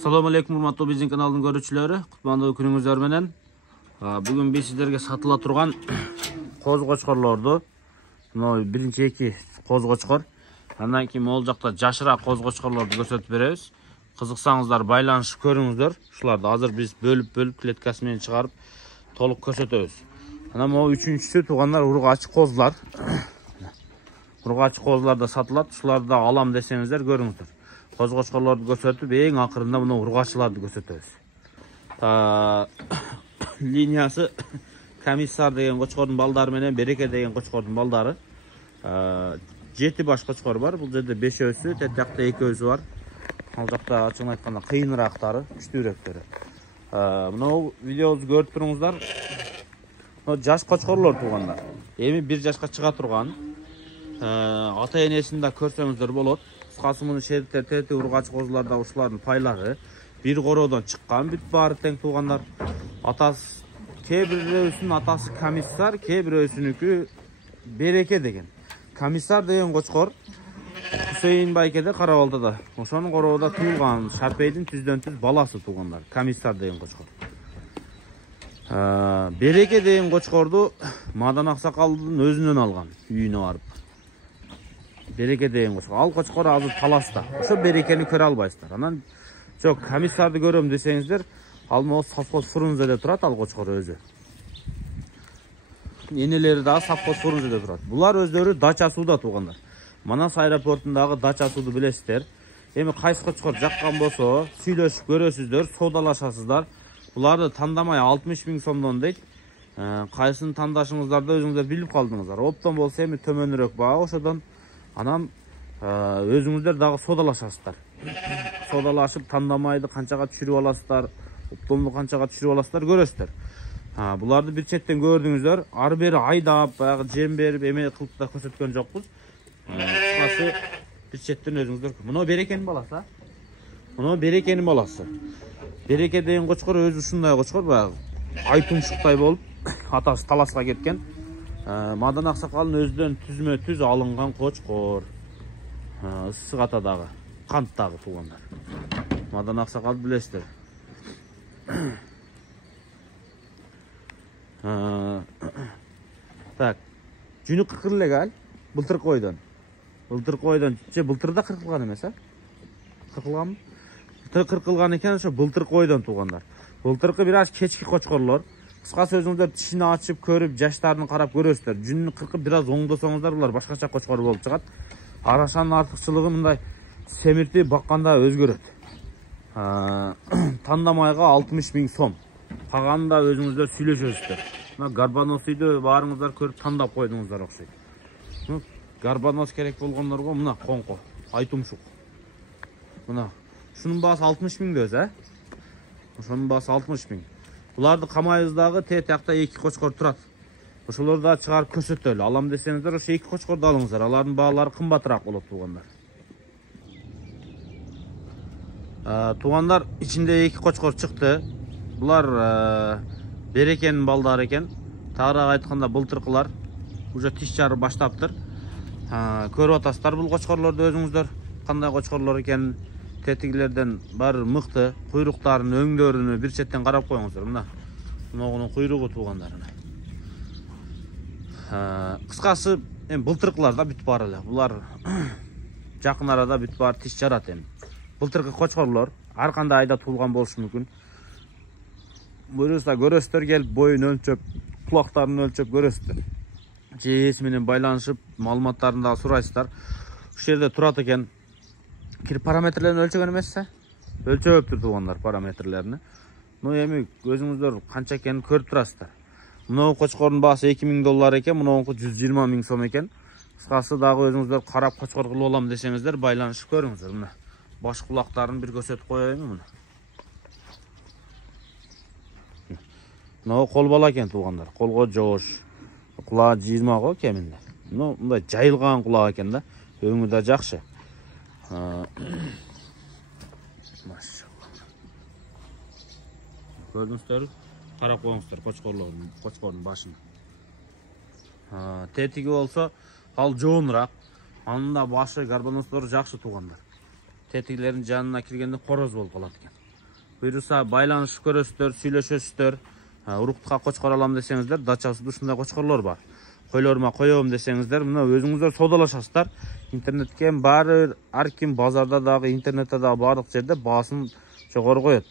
Assalamu alaikum урматтуу биздин каналдын көрүүчүлөрү. Кутмандуу күнүңүздөр менен. Бүгүн биз сиздерге сатыла турган коз кочкорлорду, мына биринчи эки коз кочкор, андан кийин могул жакта жашыраак коз кочкорлорду көрсөтүп беребиз. Кызыксаңыздар байланышып көрүңүздөр. Ушуларды азыр биз бөлүп клеткасы менен чыгарып толук көрсөтөбүз. Анан могу үчүнчүсү туугандар ургач козлар. Ургач козлар да сатылат. Ушуларды да алам десеңиздер көрүңүздөр. Коз кочкорлорду көрсөтүп, эң акырында мына ургачыларды көрсөтөбүз. Линиясы Комиссар деген кочкордун балдары менен Береке деген кочкордун балдары. 7 баш кочкор бар. Бул жерде 5-өсү, тет жакта 2-өсү бар. Ал жакта ачыгын айтканда кыйынырактары, күчтүүрөөктөрү. Мына видеобузду көрүп туруңуздар. Мына жаш кочкорлор туугандар. Эми 1 жашка чыга турган. Ата энесин да көрсөңүздөр болот. Кыскасы муну шериктер тети ургач козуларда ушулардын пайлары бир короодон чыккан, бүт баары тең туугандар. Атасы кээ бирөөсүнүн атасы Комиссар, кээ бирөөсүнүкү Береке деген. Комиссар деген кочкор Хусейин байкеде Карабалтада. Ошонун короодо туулган Шарпейдин түздөн түз баласы туугандар. Комиссар деген кочкор. Береке деген кочкорду Мадан Аксакалдын өзүнөн алган, үйүнө барып. Береке деген кочкор. Ал кочкор азыр таласта. Ошо Берекени көрө албайсыздар. Анан жок, Комиссарды көрөм десеңиздер, ал могу совхоз Фрунзеде турат ал кочкор өзү. Энелери дагы совхоз Фрунзеде турат. Булар өздөрү дача сууда туугандар. Манас аэропортундагы дача сууду билесиздер. Эми кайсы кочкор жаккан болсо, сүйлөшүп көрөсүздөр, соодалашасыздар. Буларды тандамай 60 000 сомдон дейт. Кайсын тандашыңыздарды өзүңүздөр билип калдыңыздар. Оптон болсо эми төмөнүрөөк баа, ошодон анан өзүңүздөр дагы соодалашасыздар. Соодалашып тандамайды канчага түшүрүп аласыздар, оптомду канчага түшүрүп аласыздар көрөсүздөр. Буларды бир четтен көрдүңүздөр. Ары бери айдап, баягы жем берип, эме кылып да көрсөткөн жокпуз. Кыскасы бир четтен өзүңүздөр. Мына Берекенин баласы, Мына Берекенин баласы. Береке деген кочкор өзү ушундай кочкор, баягы айтумшуктай болуп, атасы таласка кеткен. Мадан Аксакалдын өзүнөн түзмө түз алынган кочкор. Ысык атадагы, канттагы туугандар. Мадан Аксакалды билесиздер. Так, жүнү кыркыр элек ал, былтыркы койдон. Былтырда кыркылган эмес, Кыркылганбы? Былтыр кыркылган экен, ошо былтыркы койдон туугандар. Былтыркы бир аз кечки кочкорлор. Кыскасы өзүңүздөр тишин ачып көрүп, жаштарын карап көрөсүздөр. Жүнүн кыркып бир аз оңдосоңуздар, булар башкача кочкор болуп чыгат. Арашанын артыкчылыгы мындай семиртип бакканда өзгөрөт. Тандамайга 60 000 сом. Калганын да өзүңүздөр сүйлөшөсүздөр. Мына гарбаносуйду баарыңыздар көрүп тандап койдуңуздар окшойт. Гарбанос керек болгондорго мына коңко, айтумшук. Мына ушунун баасы 60 000 дөз, Ошонун баасы 60 000. Буларды камайыбыздагы тет жакта 2 кочкор турат. Ошолорду да чыгарып көрсөтөлү. Алам десеңиздер, ошо 2 кочкорду алыңыздар. Алардын баалары кымбатыраак болот туугандар. Туугандар, ичинде 2 кочкор чыкты. Булар Берекенин балдары экен. Тагыраак айтканда былтыркылар. Уже тиш жары баштаптыр. Көрүп атасыздар бул кочкорлорду өзүңүздөр кандай кочкорлор экенин. Тетигилерден баары мыкты, куйруктарын, өңдөрүнү бир четтен карап коюңуздар. Мына могунун куйругу туугандар. Кыскасы, эми былтыркылар да бүт баары эле. Булар жакын арада бүт баары тиш жарат эми. Былтыркы кочкорлор ар кандай айда туулган болушу мүмкүн. Буюрса көрөсүздөр, келип боюн өлчөп, кулактарын өлчөп көрөсүздөр. ЖС менен байланышып, маалыматтарын дагы сурайсыздар. Ушул жерде турат экен. Кирип параметрлерин өлчөгөн эмессиз? Өлчөптүр туугандар параметрлерин. Эми өзүңүздөр канча экенин көрүп турасыздар. Мына кочкордун баасы $2000 экен, мунунку 120 000 сом экен. Кыскасы дагы өзүңүздөр карап кочкор кылып алам десеңиздер, байланышып көрүңүздөр. Мына баш кулактарын бир көрсөтүп коеюн мына. Мына кол бала экен туугандар. Колго жоош. Кулагы 20 го кеминде. Мындай жайылган кулак экен да. Өңү да жакшы. Көрдүңүздөр, карап коюңуздар кочкордун башын. Тетиги болсо ал жоонураак. Анын да башы, гарбаностору жакшы туугандар. Тетигилердин жанына киргенде короз болуп калат экен. Буйруса байланышып көрөсүздөр, сүйлөшөсүздөр. Уруктукка кочкор алам десеңиздер, дача суда ушундай кочкорлор бар. Койлорума коём десеңиздер, мына өзүңүздөр саудалашасыздар. Интернетке баары ар ким базарда дагы, интернетте дагы баардык жерде баасын жогору коет.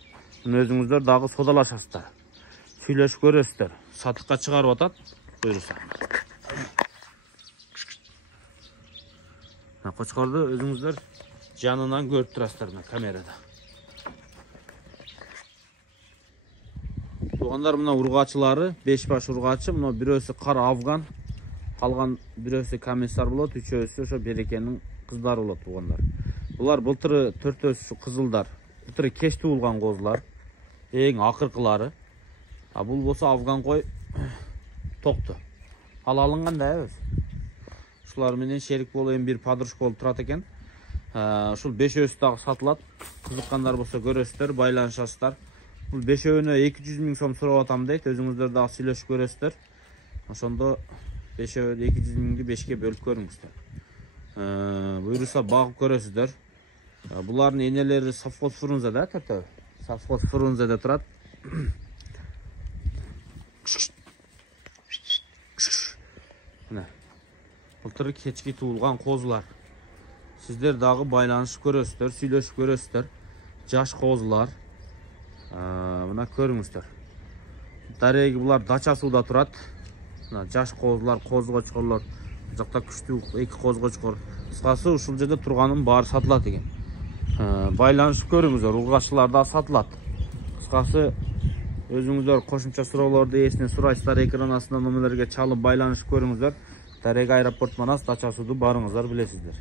Мына өзүңүздөр дагы саудалашасыздар. Сүйлөшүп көрөсүздөр. Сатыкка чыгарып атат. Буйруса. Кочкорду өзүңүздөр жанынан көрүп турасыздар мына камерада. Тугандар мына ургачылары, 5 баш ургачы, мына бирөөсү кара афган, калган бирөөсү комиссар болот, үчөөсү ошо берекенин кыздары болот тугандар. Булар былтыры 4-өсү кызылдар, былтыры кеч туулган козулар, эң акыркылары. Бул болсо афган кой токту. Ал алынган да өзү. Ушулар менен шерик болуп эми бир подружка болуп турат экен. Ушул 5-өсү дагы сатылат. Кызыккандар болсо көрөсүздөр, байланышасыздар. Бул 5-өөнө 200 000 сом сурап атам дейт. Өзүңүздөр дагы сүйлөшүп көрөсүздөр. Ошондо 5-өөнө 200 000-ди 5ке бөлүп көрүңүздөр. Буйруса багып көрөсүздөр. Булардын энелери совхоз Фрунзеде, төртөө. Совхоз Фрунзеде турат. Мына. Былтыр кечки туулган козулар. Сиздер дагы байланышып көрөсүздөр, сүйлөшүп көрөсүздөр. Жаш козулар. Мына көрүңүздөр. Дареги булар дача сууда турат. Мына жаш козулар, коз кочкорлор. Жакта күчтүү 2 коз кочкор. Кыскасы ушул жерде турганын баары сатылат экен. Байланышып көрүңүздөр, ургачылар да сатылат. Кыскасы өзүңүздөр кошумча суроолорду эсине сурайсыздар, экран астында номерлерге чалып байланышып көрүңүздөр. Дареги аэропорт Манас дача сууду барыңыздар билесиздер.